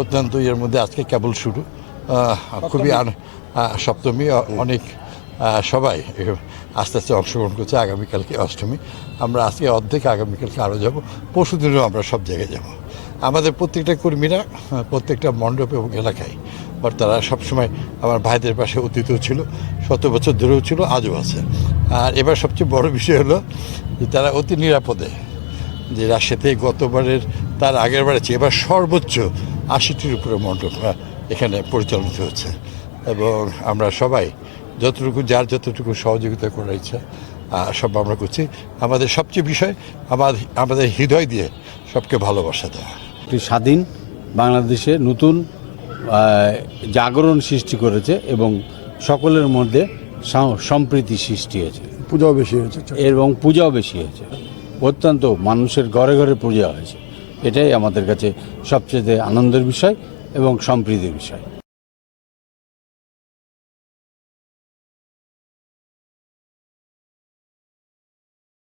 অত্যন্ত এর মধ্যে আজকে কেবল শুরু, খুবই সপ্তমী, অনেক সবাই আস্তে আস্তে অংশগ্রহণ করছে। আগামীকালকে অষ্টমী, আমরা আজকে অর্ধেক, আগামীকালকে আরও যাব, পরশুদিনও আমরা সব জায়গায় যাব। আমাদের প্রত্যেকটা কর্মীরা প্রত্যেকটা মণ্ডপ এবং এলাকায়, বা তারা সবসময় আমার ভাইদের পাশে অতীতও ছিল, 7 বছর ধরেও ছিল, আজও আছে। আর এবার সবচেয়ে বড় বিষয় হলো যে তারা অতি নিরাপদে, যে রাজশাহীতে গতবারের তার আগের বারে চেয়ে এবার সর্বোচ্চ 80টির উপরে মণ্ডপ এখানে পরিচালিত হচ্ছে। এবং আমরা সবাই যতটুকু, যার যতটুকু সহযোগিতা করার ইচ্ছা সব আমরা করছি। আমাদের সবচেয়ে বিষয় আমাদের হৃদয় দিয়ে সবকে ভালোবাসা দেওয়া। একটি স্বাধীন বাংলাদেশে নতুন জাগরণ সৃষ্টি করেছে এবং সকলের মধ্যে সম্প্রীতি সৃষ্টি হয়েছে। পূজাও বেশি হয়েছে এবং পূজাও বেশি হয়েছে, অত্যন্ত মানুষের ঘরে ঘরে পূজা হয়েছে। এটাই আমাদের কাছে সবচেয়ে আনন্দের বিষয় এবং সম্প্রীতির বিষয়।